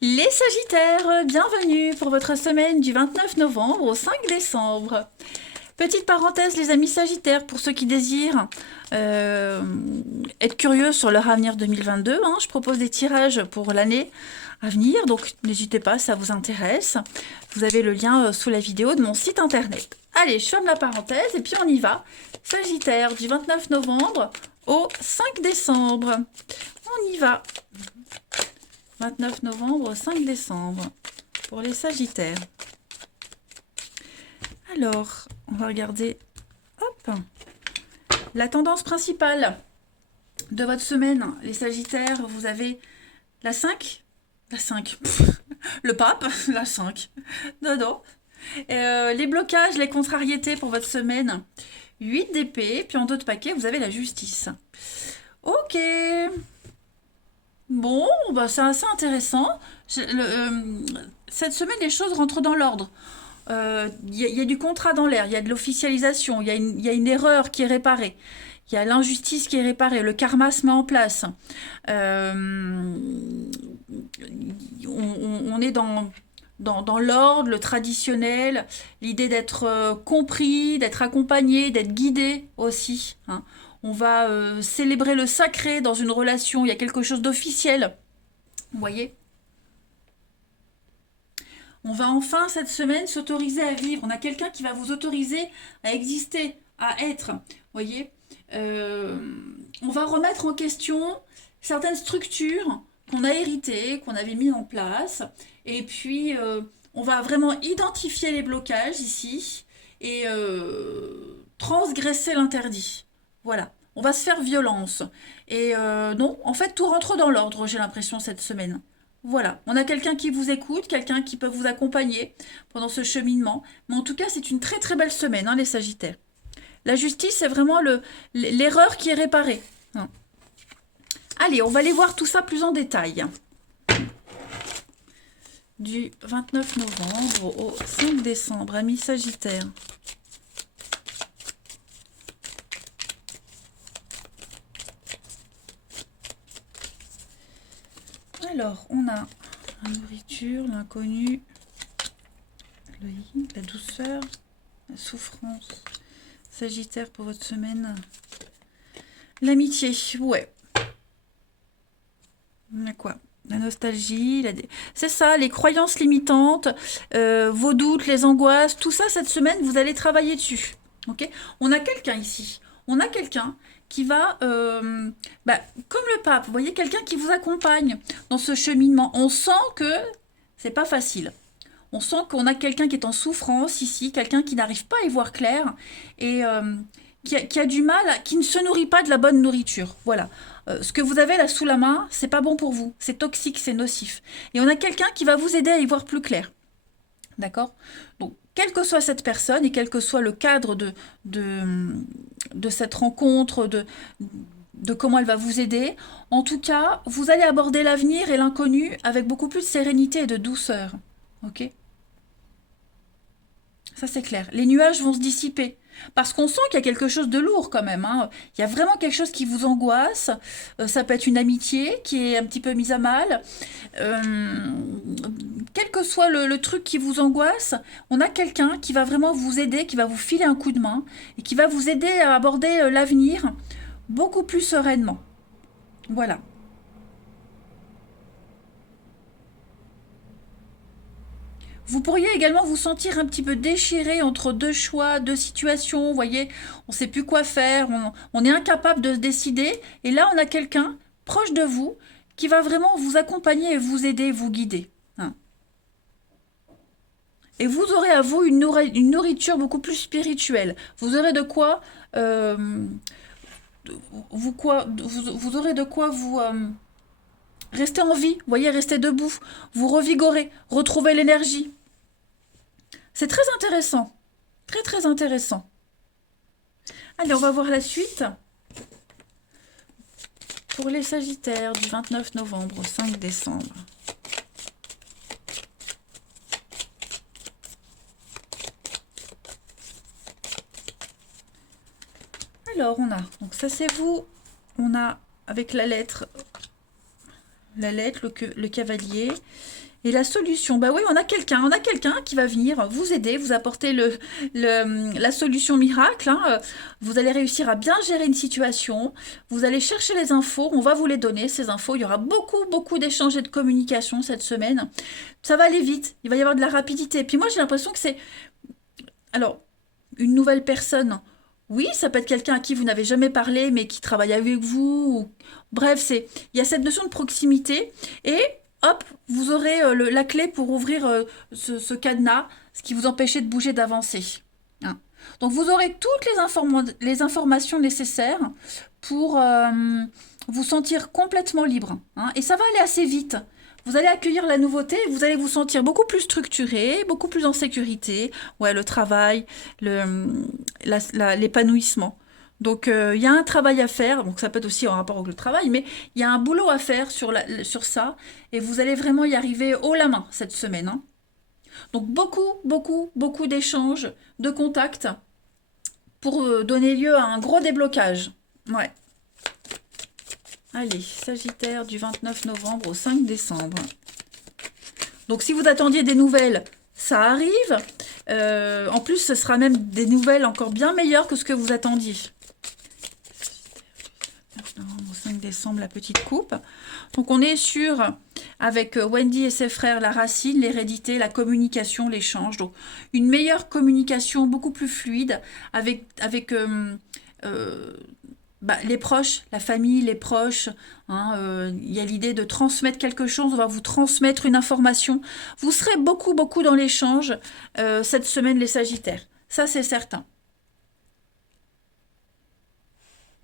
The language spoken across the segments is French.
Les Sagittaires, bienvenue pour votre semaine du 29 novembre au 5 décembre. Petite parenthèse, les amis Sagittaires, pour ceux qui désirent être curieux sur leur avenir 2022, je propose des tirages pour l'année à venir, donc n'hésitez pas, ça vous intéresse. Vous avez le lien sous la vidéo de mon site internet. Allez, je ferme la parenthèse et puis on y va. Sagittaire, du 29 novembre au 5 décembre. On y va. 29 novembre, 5 décembre, pour les Sagittaires. Alors, on va regarder, hop, la tendance principale de votre semaine. Les Sagittaires, vous avez la 5, le pape, la 5, non. Les blocages, les contrariétés pour votre semaine, 8 d'épée, puis en dos de paquet, vous avez la justice. Ok. Bon, bah c'est assez intéressant. Cette semaine, les choses rentrent dans l'ordre. Y a du contrat dans l'air, il y a de l'officialisation, il y a une erreur qui est réparée, il y a l'injustice qui est réparée, le karma se met en place. On est dans l'ordre, le traditionnel, l'idée d'être compris, d'être accompagné, d'être guidé aussi. On va célébrer le sacré dans une relation, il y a quelque chose d'officiel. Vous voyez? On va enfin cette semaine s'autoriser à vivre. On a quelqu'un qui va vous autoriser à exister, à être. Vous voyez? On va remettre en question certaines structures qu'on a héritées, qu'on avait mis en place. Et puis, on va vraiment identifier les blocages ici et transgresser l'interdit. Voilà. On va se faire violence. Et non, en fait, tout rentre dans l'ordre, j'ai l'impression, cette semaine. Voilà, on a quelqu'un qui vous écoute, quelqu'un qui peut vous accompagner pendant ce cheminement. Mais en tout cas, c'est une très très belle semaine, les Sagittaires. La justice, c'est vraiment l'erreur qui est réparée. Allez, on va aller voir tout ça plus en détail. Du 29 novembre au 5 décembre, amis Sagittaires. Alors, on a la nourriture, l'inconnu, le yin, la douceur, la souffrance. Sagittaire pour votre semaine. L'amitié, ouais. On a quoi? La nostalgie, c'est ça, les croyances limitantes, vos doutes, les angoisses, tout ça, cette semaine, vous allez travailler dessus. Ok? On a quelqu'un ici. On a quelqu'un qui va, comme le pape, vous voyez, quelqu'un qui vous accompagne dans ce cheminement. On sent que c'est pas facile. On sent qu'on a quelqu'un qui est en souffrance ici, quelqu'un qui n'arrive pas à y voir clair et qui a du mal, qui ne se nourrit pas de la bonne nourriture. Voilà. Ce que vous avez là sous la main, c'est pas bon pour vous. C'est toxique, c'est nocif. Et on a quelqu'un qui va vous aider à y voir plus clair. D'accord? Donc, quelle que soit cette personne et quel que soit le cadre de cette rencontre, de comment elle va vous aider, en tout cas, vous allez aborder l'avenir et l'inconnu avec beaucoup plus de sérénité et de douceur. Ok? Ça, c'est clair. Les nuages vont se dissiper. Parce qu'on sent qu'il y a quelque chose de lourd quand même. Il y a vraiment quelque chose qui vous angoisse. Ça peut être une amitié qui est un petit peu mise à mal. Quel que soit le truc qui vous angoisse, on a quelqu'un qui va vraiment vous aider, qui va vous filer un coup de main et qui va vous aider à aborder l'avenir beaucoup plus sereinement. Voilà. Vous pourriez également vous sentir un petit peu déchiré entre deux choix, deux situations, vous voyez, on ne sait plus quoi faire, on est incapable de se décider, et là on a quelqu'un proche de vous qui va vraiment vous accompagner et vous aider, vous guider. Et vous aurez à vous une nourriture beaucoup plus spirituelle. Vous aurez de quoi, vous aurez de quoi vous rester en vie, vous voyez, rester debout, vous revigorer, retrouver l'énergie. C'est très intéressant. Très très intéressant. Allez, on va voir la suite. Pour les Sagittaires du 29 novembre au 5 décembre. Alors, on a, donc ça c'est vous, on a avec la lettre la lettre, le cavalier. Et la solution, bah oui, on a quelqu'un qui va venir vous aider, vous apporter la solution miracle, hein. Vous allez réussir à bien gérer une situation. Vous allez chercher les infos. On va vous les donner, ces infos. Il y aura beaucoup d'échanges et de communication cette semaine. Ça va aller vite. Il va y avoir de la rapidité. Et puis moi, j'ai l'impression que c'est... Alors, une nouvelle personne, oui, ça peut être quelqu'un à qui vous n'avez jamais parlé, mais qui travaille avec vous. Bref, il y a cette notion de proximité. Et hop, vous aurez la clé pour ouvrir ce cadenas, ce qui vous empêchait de bouger, d'avancer. Hein. Donc, vous aurez toutes les informations nécessaires pour vous sentir complètement libre. Hein. Et ça va aller assez vite. Vous allez accueillir la nouveauté et vous allez vous sentir beaucoup plus structuré, beaucoup plus en sécurité. Ouais, le travail, l'épanouissement. Donc, il y a un travail à faire. Donc, ça peut être aussi en rapport avec le travail, mais il y a un boulot à faire sur ça. Et vous allez vraiment y arriver haut la main cette semaine. Hein. Donc, beaucoup d'échanges, de contacts pour donner lieu à un gros déblocage. Ouais. Allez, Sagittaire du 29 novembre au 5 décembre. Donc, si vous attendiez des nouvelles, ça arrive. En plus, ce sera même des nouvelles encore bien meilleures que ce que vous attendiez. 29 novembre au 5 décembre, la petite coupe. Donc, on est sur, avec Wendy et ses frères, la racine, l'hérédité, la communication, l'échange. Donc, une meilleure communication, beaucoup plus fluide, avec les proches, la famille, les proches, hein, il y a l'idée de transmettre quelque chose, on va vous transmettre une information. Vous serez beaucoup dans l'échange cette semaine, les Sagittaires. Ça, c'est certain.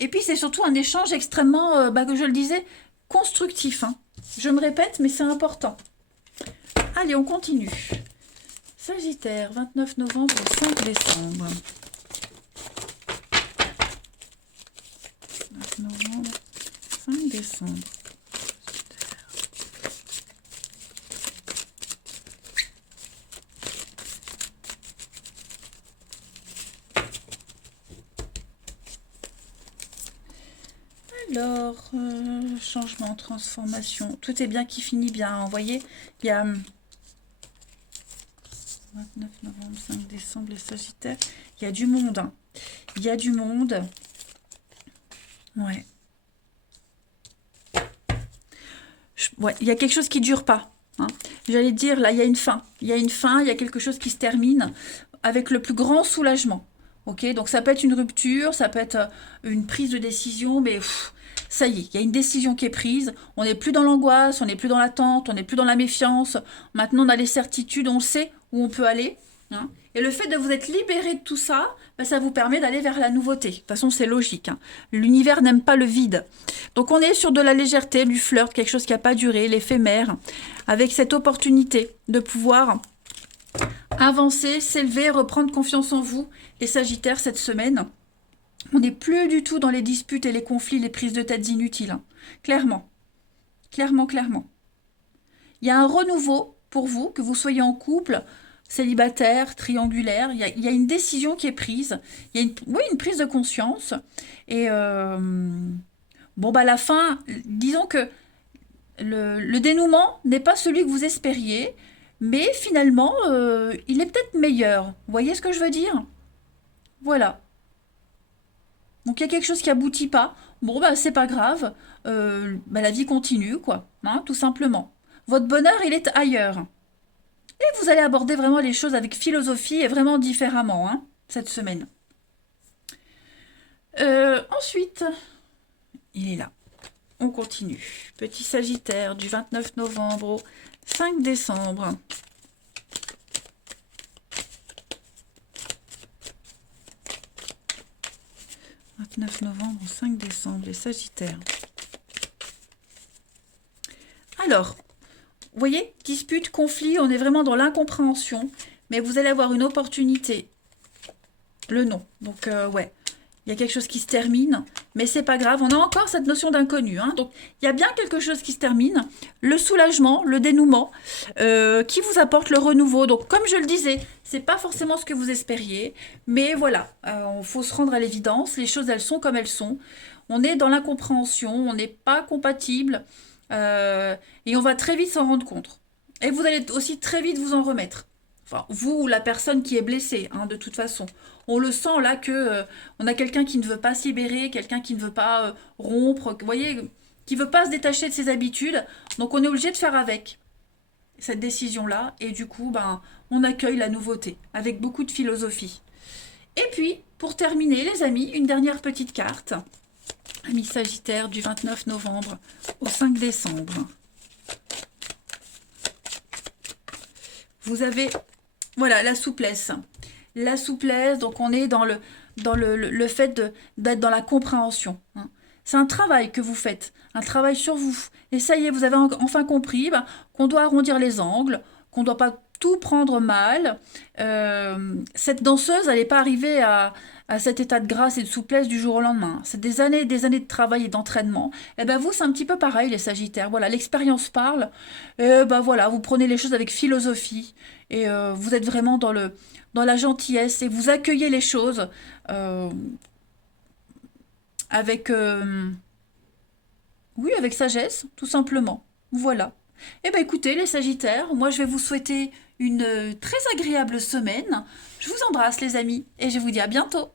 Et puis, c'est surtout un échange extrêmement, que je le disais, constructif. Hein. Je me répète, mais c'est important. Allez, on continue. Sagittaire, 29 novembre au 5 décembre. Novembre, 5 décembre. Alors, changement, transformation, tout est bien qui finit bien. Vous voyez, il y a 29 novembre, 5 décembre, les Sagittaires. Il y a du monde. Hein. Il y a du monde. Ouais. Ouais, il y a quelque chose qui dure pas. Hein. J'allais dire, là, il y a une fin. Il y a une fin, il y a quelque chose qui se termine avec le plus grand soulagement. Ok, donc ça peut être une rupture, ça peut être une prise de décision, mais ça y est, il y a une décision qui est prise. On n'est plus dans l'angoisse, on n'est plus dans l'attente, on n'est plus dans la méfiance. Maintenant, on a les certitudes, on sait où on peut aller. Hein. Et le fait de vous être libéré de tout ça, ça vous permet d'aller vers la nouveauté. De toute façon, c'est logique. Hein. L'univers n'aime pas le vide. Donc, on est sur de la légèreté, du flirt, quelque chose qui n'a pas duré, l'éphémère, avec cette opportunité de pouvoir avancer, s'élever, reprendre confiance en vous. Les Sagittaires, cette semaine, on n'est plus du tout dans les disputes et les conflits, les prises de tête inutiles. Hein. Clairement. Clairement. Il y a un renouveau pour vous, que vous soyez en couple, célibataire, triangulaire. Il y a une décision qui est prise. Il y a une prise de conscience. Et la fin, disons que le dénouement n'est pas celui que vous espériez, mais finalement, il est peut-être meilleur. Vous voyez ce que je veux dire ? Voilà. Donc il y a quelque chose qui aboutit pas. C'est pas grave. La vie continue, quoi. Hein, tout simplement. Votre bonheur, il est ailleurs. Et vous allez aborder vraiment les choses avec philosophie et vraiment différemment, hein, cette semaine. Ensuite, il est là. On continue. Petit Sagittaire du 29 novembre au 5 décembre. « 29 novembre au 5 décembre, les Sagittaires. » Alors, vous voyez, dispute, conflit, on est vraiment dans l'incompréhension, mais vous allez avoir une opportunité. Le non. Donc, ouais, il y a quelque chose qui se termine, mais c'est pas grave. On a encore cette notion d'inconnu. Hein. Donc, il y a bien quelque chose qui se termine. Le soulagement, le dénouement, qui vous apporte le renouveau. Donc, comme je le disais, c'est pas forcément ce que vous espériez, mais voilà, il faut se rendre à l'évidence. Les choses, elles sont comme elles sont. On est dans l'incompréhension, on n'est pas compatible. Euh, et on va très vite s'en rendre compte. Et vous allez aussi très vite vous en remettre. Enfin, vous ou la personne qui est blessée, hein, de toute façon. On le sent là que on a quelqu'un qui ne veut pas se libérer, quelqu'un qui ne veut pas rompre, vous voyez, qui veut pas se détacher de ses habitudes. Donc on est obligé de faire avec cette décision-là. Et du coup, ben, on accueille la nouveauté avec beaucoup de philosophie. Et puis, pour terminer, les amis, une dernière petite carte. Amis Sagittaire du 29 novembre au 5 décembre. Vous avez, voilà, la souplesse. La souplesse, donc on est dans le fait d'être dans la compréhension, hein. C'est un travail que vous faites, un travail sur vous. Et ça y est, vous avez enfin compris ben, qu'on doit arrondir les angles, qu'on ne doit pas tout prendre mal. Cette danseuse, elle n'est pas arrivée à cet état de grâce et de souplesse du jour au lendemain. C'est des années de travail et d'entraînement. Et ben vous, c'est un petit peu pareil, les Sagittaires. Voilà, l'expérience parle. Et ben voilà, vous prenez les choses avec philosophie et vous êtes vraiment dans la gentillesse et vous accueillez les choses euh, avec, oui, avec sagesse, tout simplement. Voilà. Eh bien, écoutez, les Sagittaires, moi, je vais vous souhaiter une très agréable semaine. Je vous embrasse, les amis, et je vous dis à bientôt.